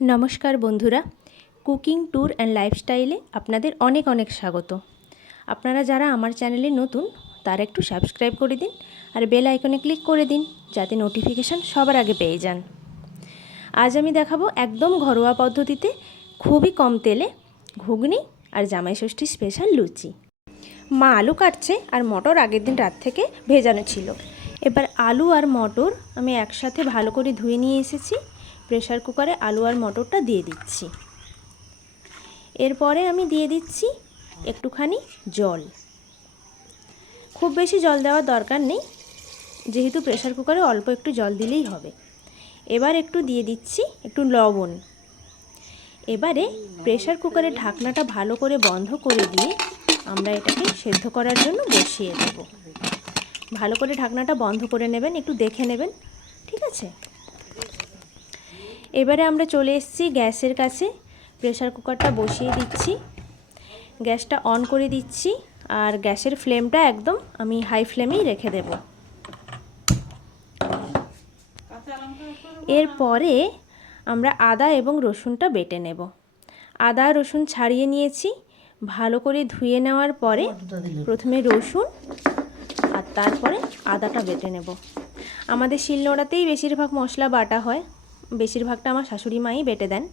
নমস্কার বন্ধুরা, cooking tour and লাইফস্টাইলে আপনাদের অনেক অনেক স্বাগত। আপনারা যারা আমার চ্যানেলে নতুন, তারা একটু সাবস্ক্রাইব করে দিন আর বেল আইকনে ক্লিক করে দিন যাতে নোটিফিকেশান সবার আগে পেয়ে যান। আজ আমি দেখাবো একদম ঘরোয়া পদ্ধতিতে খুবই কম তেলে ঘুগনি আর জামাই ষষ্ঠী স্পেশাল লুচি। মা আলু কাটছে আর মটর আগের দিন রাত থেকে ভেজানো ছিল। এবার আলু আর মটর আমি একসাথে ভালো করে ধুয়ে নিয়ে এসেছি। প্রেশার কুকারে আলু আর মটরটা দিয়ে দিচ্ছি। এরপরে আমি দিয়ে দিচ্ছি একটুখানি জল। খুব বেশি জল দেওয়ার দরকার নেই, যেহেতু প্রেশার কুকারে অল্প একটু জল দিলেই হবে। এবার একটু দিয়ে দিচ্ছি একটু লবণ। এবারে প্রেশার কুকারের ঢাকনাটা ভালো করে বন্ধ করে দিয়ে আমরা এটাকে সেদ্ধ করার জন্য বসিয়ে দেব। ভালো করে ঢাকনাটা বন্ধ করে নেবেন, একটু দেখে নেবেন, ঠিক আছে? এবারে আমরা চলে এসেছি গ্যাসের কাছে। প্রেশার কুকারটা বসিয়ে দিচ্ছি। গ্যাসটা অন করে দিচ্ছি আর গ্যাসের ফ্লেমটা একদম আমি হাই ফ্লেমেই রেখে দেব। এরপরে আমরা আদা এবং রসুনটা বেটে নেব। আদা, রসুন ছাড়িয়ে নিয়েছি। ভালো করে ধুয়ে নেওয়ার পরে প্রথমে রসুন আর তারপরে আদাটা বেটে নেব। আমাদের শিলনোড়াতেই বেশিরভাগ মশলা বাটা হয়। বেশিরভাগটা আমার শাশুড়ি মাই বেটে দেন।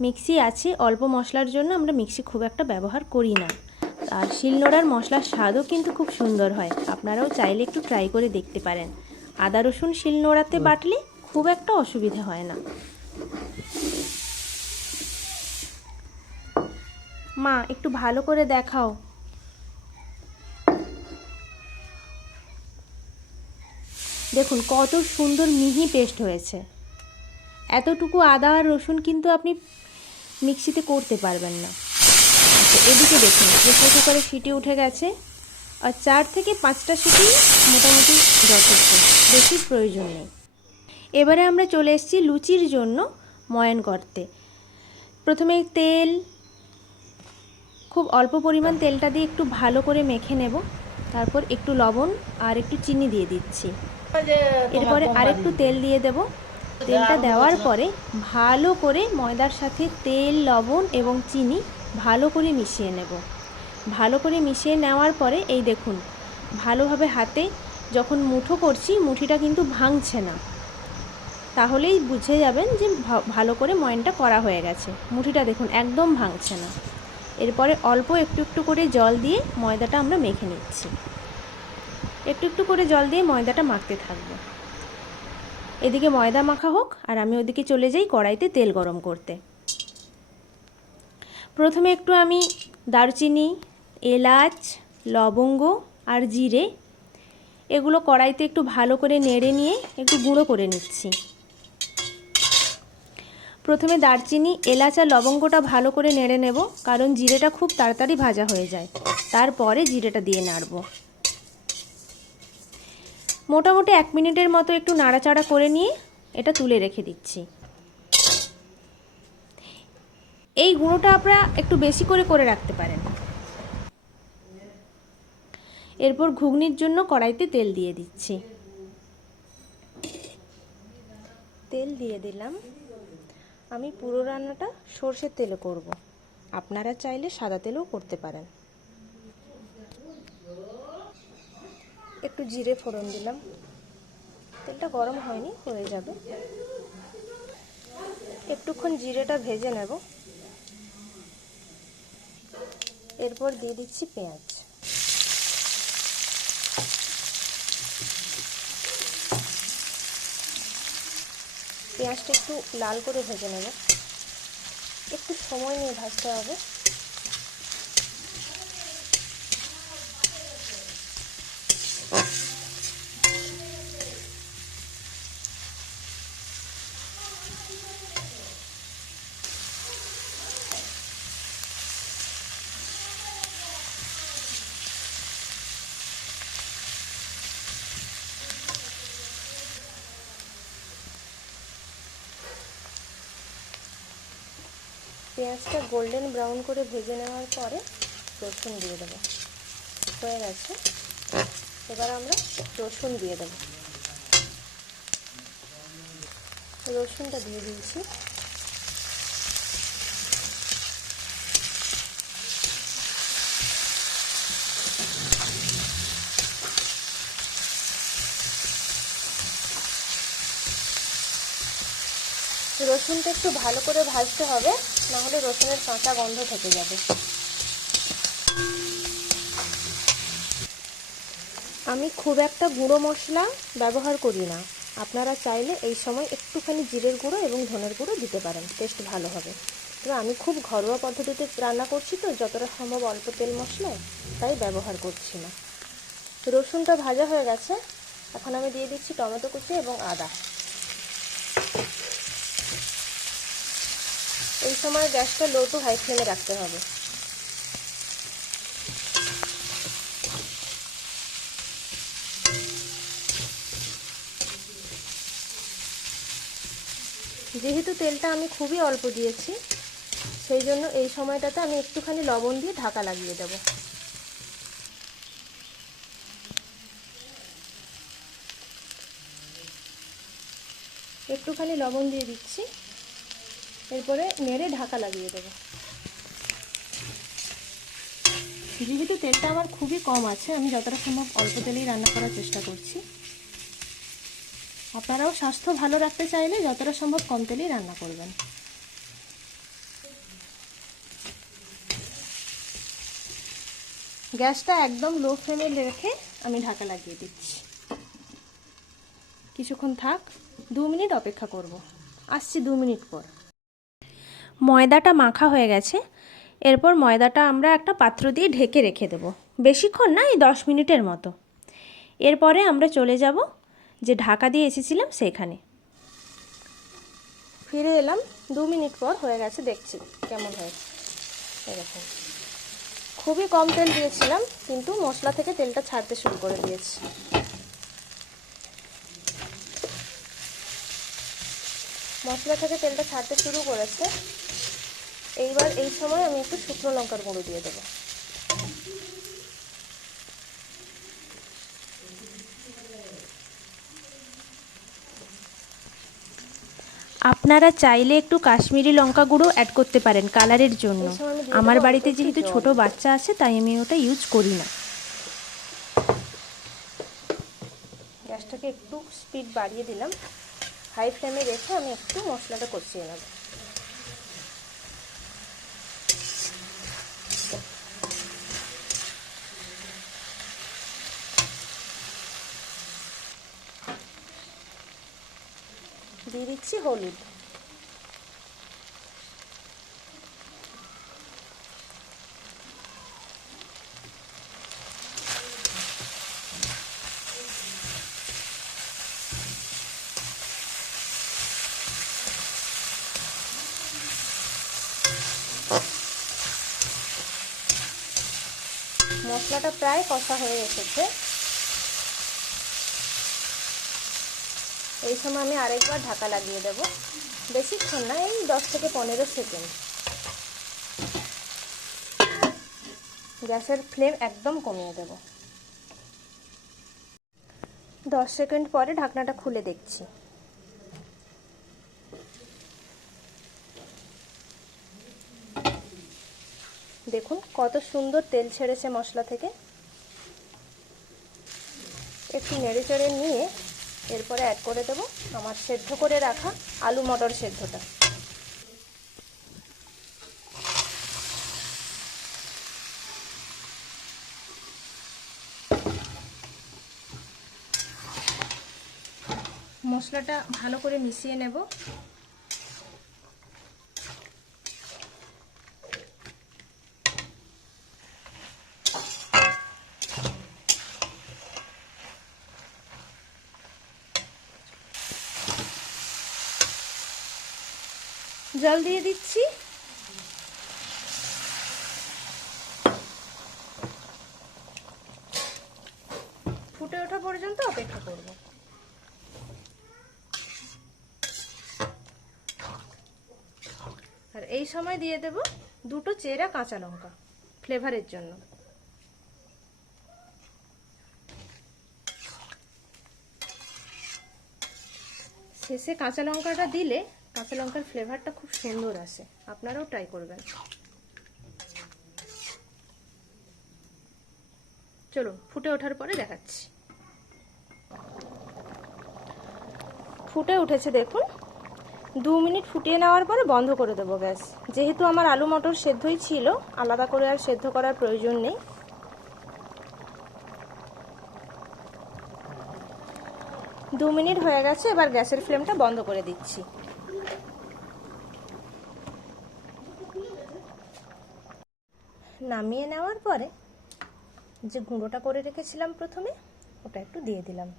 মিক্সি আছে, অল্প মশলার জন্য আমরা মিক্সি খুব একটা ব্যবহার করি না। আর শিলনোড়ার মশলার স্বাদও কিন্তু খুব সুন্দর হয়। আপনারাও চাইলে একটু ট্রাই করে দেখতে পারেন। আদা, রসুন শিলনোড়াতে বাটলে খুব একটা অসুবিধা হয় না। মা, একটু ভালো করে দেখাও। দেখুন, কত সুন্দর মিহি পেস্ট হয়েছে। এতটুকু আদা আর রসুন কিন্তু আপনি মিক্সিতে করতে পারবেন না। আচ্ছা এদিকে দেখুন, প্রেসার কুকারে সিটি উঠে গেছে আর চার থেকে পাঁচটা সিটি মোটামুটি যথেষ্ট, বেশি প্রয়োজন নেই। এবারে আমরা চলে এসেছি লুচির জন্য ময়ান করতে প্রথমে তেল, খুব অল্প পরিমাণ তেলটা দিয়ে একটু ভালো করে মেখে নেব। তারপর একটু লবণ আর একটু চিনি দিয়ে দিচ্ছি। এরপরে আরেকটু তেল দিয়ে দেব। তেলটা দেওয়ার পরে ভালো করে ময়দার সাথে তেল লবণ এবং চিনি ভালো করে মিশিয়ে নেব। ভালো করে মিশিয়ে নেওয়ার পরে এই দেখুন ভালোভাবে হাতে যখন মুঠো করছি মুঠিটা কিন্তু ভাঙছে না। তাহলেই বুঝে যাবেন যে ভালো করে ময়নটা করা হয়ে গেছে। মুঠিটা দেখুন একদম ভাঙছে না। এরপরে অল্প একটু একটু করে জল দিয়ে ময়দাটা আমরা মেখে নিচ্ছি। একটু একটু করে জল দিয়ে ময়দাটা মাখতে থাকব। এদিকে ময়দা মাখা হোক আর আমি ওদিকে চলে যাই কড়াইতে তেল গরম করতে। প্রথমে একটু আমি দারচিনি, এলাচ, লবঙ্গ আর জিরে এগুলো কড়াইতে একটু ভালো করে নেড়ে নিয়ে একটু গুঁড়ো করে নিচ্ছি। প্রথমে দারচিনি, এলাচ আর লবঙ্গটা ভালো করে নেড়ে নেব কারণ জিরেটা খুব তাড়াতাড়ি ভাজা হয়ে যায়। তারপরে জিরেটা দিয়ে নাড়বো। মোটামুটি এক মিনিটের মতো একটু নাড়াচাড়া করে নিয়ে এটা তুলে রেখে দিচ্ছি। এই গুঁড়োটা আপনারা একটু বেশি করে করে রাখতে পারেন। এরপর ঘুগনির জন্য কড়াইতে তেল দিয়ে দিচ্ছি। তেল দিয়ে দিলাম। আমি পুরো রান্নাটা সর্ষের তেলে করব। আপনারা চাইলে সাদা তেলেও করতে পারেন। একটু জিরে ফোড়ন দিলাম। তেলটা গরম হয়নি, হয়ে যাবে। একটুক্ষণ জিরেটা ভেজে নেব। এরপর দিয়ে দিচ্ছি পেঁয়াজ। পেঁয়াজটা একটু লাল করে ভেজে নেব। একটু সময় নিয়ে ভাজতে হবে। পেঁয়াজটা গোল্ডেন ব্রাউন করে ভেজে নেওয়ার পরে রসুন দিয়ে দেবো। হয়ে গেছে। এবার আমরা রসুন দিয়ে দেবো। রসুনটা দিয়ে দিয়েছি। রসুনটা একটু ভালো করে ভাজতে হবে, নাহলে রসুনের কাঁচা গন্ধ থেকে যাবে। আমি খুব একটা গুঁড়ো মশলা ব্যবহার করি না। আপনারা চাইলে এই সময় একটুখানি জিরের গুঁড়ো এবং ধনের গুঁড়ো দিতে পারেন, টেস্ট ভালো হবে। তবে আমি খুব ঘরোয়া পদ্ধতিতে রান্না করছি তো, যতটা সম্ভব অল্প তেল মশলায় তাই ব্যবহার করছি না। রসুনটা ভাজা হয়ে গেছে। এখন আমি দিয়ে দিচ্ছি টমেটো কুচি এবং আদা। সময় গ্যাসটা লো টু হাই ফ্লেমে রাখতে হবে। যেহেতু তেলটা আমি খুবই অল্প দিয়েছি, সেই জন্য এই সময়টাতে আমি একটুখানি লবণ দিয়ে ঢাকা লাগিয়ে দেব। একটুখানি লবণ দিয়ে দিচ্ছি। এরপরে নেড়ে ঢাকা লাগিয়ে দেবো। যেহেতু তেলটা আমার খুবই কম আছে, আমি যতটা সম্ভব অল্প তেলেই রান্না করার চেষ্টা করছি। আপনারাও স্বাস্থ্য ভালো রাখতে চাইলে যতটা সম্ভব কম তেলেই রান্না করবেন। গ্যাসটা একদম লো ফ্লেমে রেখে আমি ঢাকা লাগিয়ে দিচ্ছি। কিছুক্ষণ থাক, দু মিনিট অপেক্ষা করব। আসছি দু মিনিট পর। ময়দাটা মাখা হয়ে গেছে। এরপর ময়দাটা আমরা একটা পাত্র দিয়ে ঢেকে রেখে দেব। বেশিক্ষণ না, এই দশ মিনিটের মতো। এরপরে আমরা চলে যাব যে ঢাকা দিয়ে এসেছিলাম সেখানে ফিরে এলাম, দু মিনিট পর হয়ে গেছে, দেখছি কেমন হয়েছে এরকম খুবই কম তেল দিয়েছিলাম, কিন্তু মশলা থেকে তেলটা ছাড়তে শুরু করে দিয়েছি। মশলা থেকে তেলটা ছাড়তে শুরু করেছে। এইবার এই সময় আমি একটু শুকনো লঙ্কার গুঁড়ো দিয়ে দেবো। আপনারা চাইলে একটু কাশ্মীরি লঙ্কা গুঁড়ো অ্যাড করতে পারেন কালারের জন্য। আমার বাড়িতে যেহেতু ছোট বাচ্চা আছে তাই আমি ওটা ইউজ করি না। গ্যাসটাকে একটু স্পিড বাড়িয়ে দিলাম। হাই ফ্লেমে রেখে আমি একটু মশলাটা কষিয়ে নেব। দিয়ে দিচ্ছি হলুদ। মশলাটা প্রায় কষা হয়ে এসেছে। এই সময় আমি আরেকবার ঢাকা লাগিয়ে দেব। বেশিক্ষণ না, এই দশ থেকে পনেরো সেকেন্ড। গ্যাসের ফ্লেম একদম কমিয়ে দেব। দশ সেকেন্ড পরে ঢাকনাটা খুলে দেখছি। দেখুন, কত সুন্দর তেল ছেড়েছে মশলা থেকে। একটু নেড়ে চেড়ে নিয়ে এরপরে অ্যাড করে দেব। আমার সেদ্ধ করে রাখা আলু মটর সেদ্ধটা। মশলাটা ভালো করে মিশিয়ে নেব। জল দিয়ে দিচ্ছি। ফুটে ওঠা পর্যন্ত অপেক্ষা করব। আর এই সময় দিয়ে দেব দুটো চেরা কাঁচা লঙ্কা, ফ্লেভারের জন্য। শেষে কাঁচা লঙ্কাটা দিলে কাঁচা লঙ্কার ফ্লেভারটা খুব সুন্দর আসে। আপনারাও ট্রাই করবেন। চলো ফুটে ওঠার পরে দেখাচ্ছি। ফুটে উঠেছে, দেখুন। দু মিনিট ফুটিয়ে নেওয়ার পরে বন্ধ করে দেবো গ্যাস যেহেতু আমার আলু মটর সেদ্ধই ছিল, আলাদা করে আর সেদ্ধ করার প্রয়োজন নেই। দু মিনিট হয়ে গেছে, এবার গ্যাসের ফ্লেমটা বন্ধ করে দিচ্ছি। নামিয়ে নেওয়ার পরে যে গুঁড়োটা করে রেখেছিলাম প্রথমে, ওটা একটু দিয়ে দিলাম।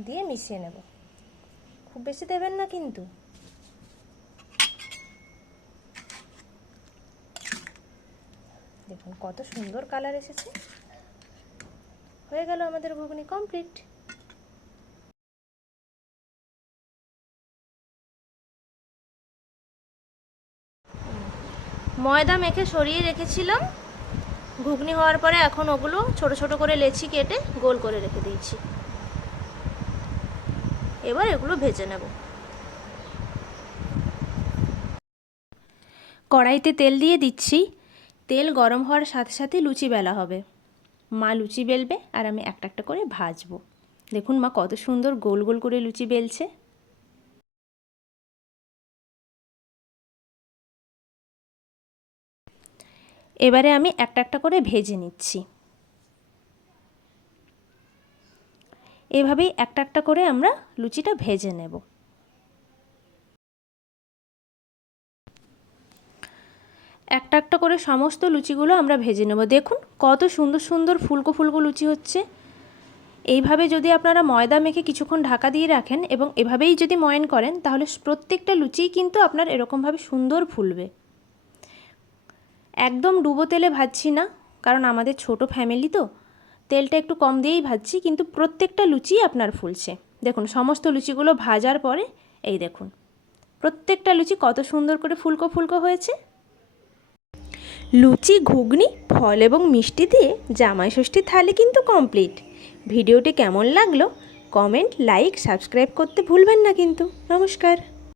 দিয়ে মিশিয়ে নেব। খুব বেশি দেবেন না কিন্তু। দেখুন কত সুন্দর কালার এসেছে। হয়ে গেল আমাদের ঘুগনি কমপ্লিট। ময়দা মেখে সরিয়ে রেখেছিলাম। ঘুগনি হওয়ার পরে এখন ওগুলো ছোট ছোট করে লেচি কেটে গোল করে রেখে দিয়েছি। এবার এগুলো ভেজে নেব। কড়াইতে তেল দিয়ে দিচ্ছি। তেল গরম হওয়ার সাথে সাথে লুচি বেলা হবে। মা লুচি বেলবে আর আমি একটা একটা করে ভাজবো। দেখুন মা কত সুন্দর গোল গোল করে লুচি বেলছে। এবারে আমি একটা একটা করে ভেজে নিচ্ছি। এভাবেই একটা একটা করে আমরা লুচিটা ভেজে নেব। একটা একটা করে সমস্ত লুচিগুলো আমরা ভেজে নেব। দেখুন কত সুন্দর সুন্দর ফুলকো ফুলকো লুচি হচ্ছে। এইভাবে যদি আপনারা ময়দা মেখে কিছুক্ষণ ঢাকা দিয়ে রাখেন এবং এভাবেই যদি ময়ন করেন, তাহলে প্রত্যেকটা লুচিই কিন্তু আপনার এরকমভাবে সুন্দর ফুলবে। একদম ডুবো তেলে ভাজছি না, কারণ আমাদের ছোট ফ্যামিলি তো। তেলটা একটু কম দিয়েই ভাজছি, কিন্তু প্রত্যেকটা লুচি আপনার ফুলছে। দেখুন, সমস্ত লুচিগুলো ভাজার পরে, এই দেখুন, প্রত্যেকটা লুচি কত সুন্দর করে ফুলকো ফুলকো হয়েছে। লুচি, ঘুগনি, ফল এবং মিষ্টি দিয়ে জামাই ষষ্ঠীর থালি কিন্তু কমপ্লিট ভিডিওটি কেমন লাগল কমেন্ট লাইক সাবস্ক্রাইব করতে ভুলবেন না কিন্তু। নমস্কার।